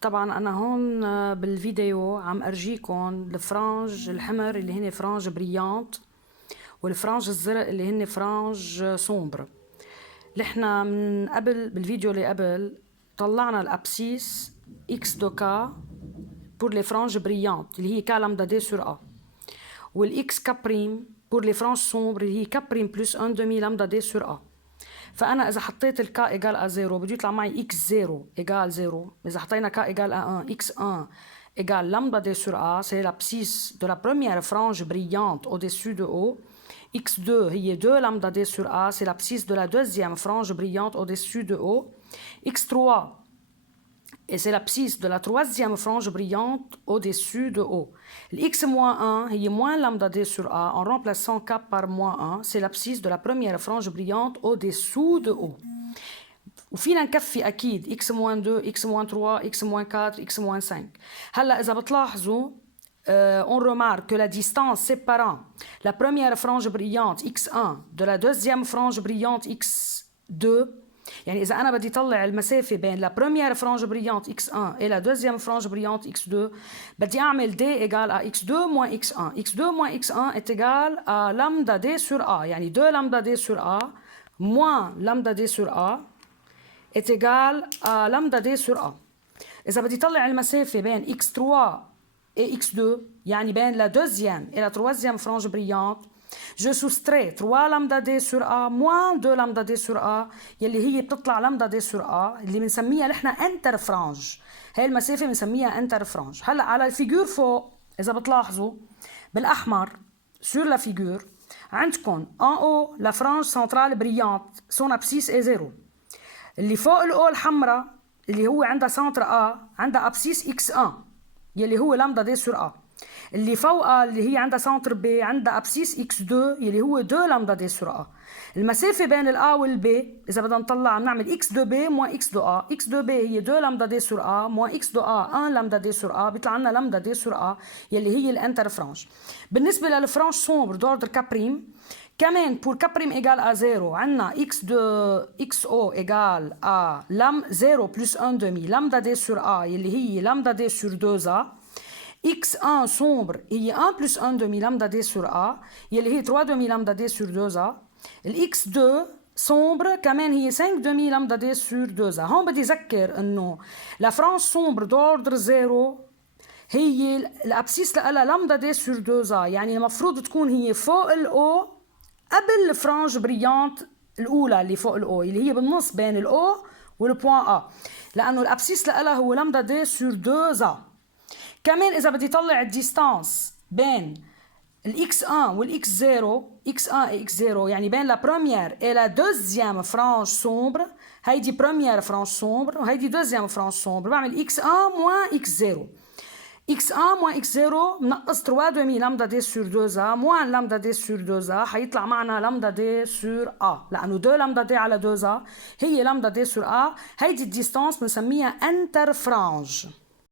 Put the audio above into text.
طبعا أنا هون بالفيديو عم أرجيكم الفرانج الحمر اللي هن فرانج بريانت، والفرانج الزرق اللي هن فرانج سومبر. نحنا من قبل بالفيديو اللي قبل طلعنا الابسيس اكس دو كا pour les franges brillantes اللي هي كا لامدا دي سور ا، والاكس كا بريم pour les franges sombres اللي هي كا بريم بلس 1 دمي لامدا دي سور ا. فانا اذا حطيت الكا ايجال ا 0 بده يطلع معي اكس 0 ايجال 0. اذا حطينا كا ايجال ا 1 اكس 1 égale lambda d sur a, c'est l'abscisse de la première frange brillante au-dessus de O. x2 هي 2 lambda d sur a, c'est l'abscisse de la deuxième frange brillante au-dessus de O. x3 et c'est l'abscisse de la troisième frange brillante au-dessus de O. X-1 هي moins lambda d sur a, en remplaçant k par moins 1, c'est l'abscisse de la première frange brillante au-dessous de O. وفينا نكفي اكيد x-2 x-3 x-4 x-5. هلا اذا بتلاحظوا on remarque que la distance séparant la première frange brillante x1 de la deuxième frange brillante x2، يعني اذا انا بدي طلع المسافه بين la première frange brillante x1 et la deuxième frange brillante x2 بدي اعمل d égale à x2 moins x1. x2 moins x1 est égal à lambda d sur a، يعني 2 lambda d sur a moins lambda d sur a est égal à lambda d sur a. إذا بدي طلع المسافة بين x3 et x2، يعني بين la deuxième et la troisième frange brillante، je soustrais 3 lambda d sur a moins 2 lambda d sur a يلي هي بتطلع lambda d sur a اللي بنسميها نحن انترفرانج. هاي المسافة بنسميها انترفرانج. هلا على الفيجور فوق إذا بتلاحظوا بالأحمر sur la figure عندكم en haut la frange centrale brillante son abscisse est 0. اللي فوق الاو الحمراء اللي هو عندها سنتر ا عندها ابسيس اكس 1 يلي هو لامدا دي سور ا. اللي فوقها اللي هي عندها سنتر بي عندها ابسيس اكس 2 يلي هو 2 لامدا دي سور ا. المسافه بين الا والبي اذا بدنا نطلعها بنعمل اكس 2 بي موان اكس 2 ا. اكس 2 بي هي 2 لامدا دي سور ا موان اكس 2 ا 1 لامدا دي سور ا، بيطلع لنا لامدا دي سور ا يلي هي الانترفرانج. بالنسبه للفرانج سومبر دوردر كابريم كمان pour K' égale à 0 عندنا XO égale à 0 plus 1 demi lambda D sur A يلي هي lambda D sur 2A. X1 sombre هي 1 plus 1 demi lambda D sur A يلي هي 3 demi lambda D sur 2A. X2 sombre كمان هي 5 demi lambda D sur 2A. هون بدي أذكر إنه la frange sombre d'ordre 0 هي الابسيس لها لامدا دي سور 2A، يعني المفروض تكون هي فوق الاو قبل الفرانج بريانت الاولى اللي فوق الاو اللي هي بالنص بين الاو والبوان ا، لانه الابسيس لها هو لامدا دي سور 2A. كمان اذا بدي طلع الديستانس بين الاكس 1 والاكس 0 اكس 1 اكس 0 يعني بين لا بروميير اي لا دوزيام فرانج سومبر، هيدي بروميير فرانج سومبر وهيدي دوزيام فرانج سومبر، بعمل اكس 1 موان اكس 0. x1 moins x0 منقص 3 demi lambda d sur 2a moins lambda d sur 2a حيطلع معنا lambda d sur a، لأنه 2 lambda d على 2a هي lambda d sur a. هيدي الديستانس بنسميها انترفرانج.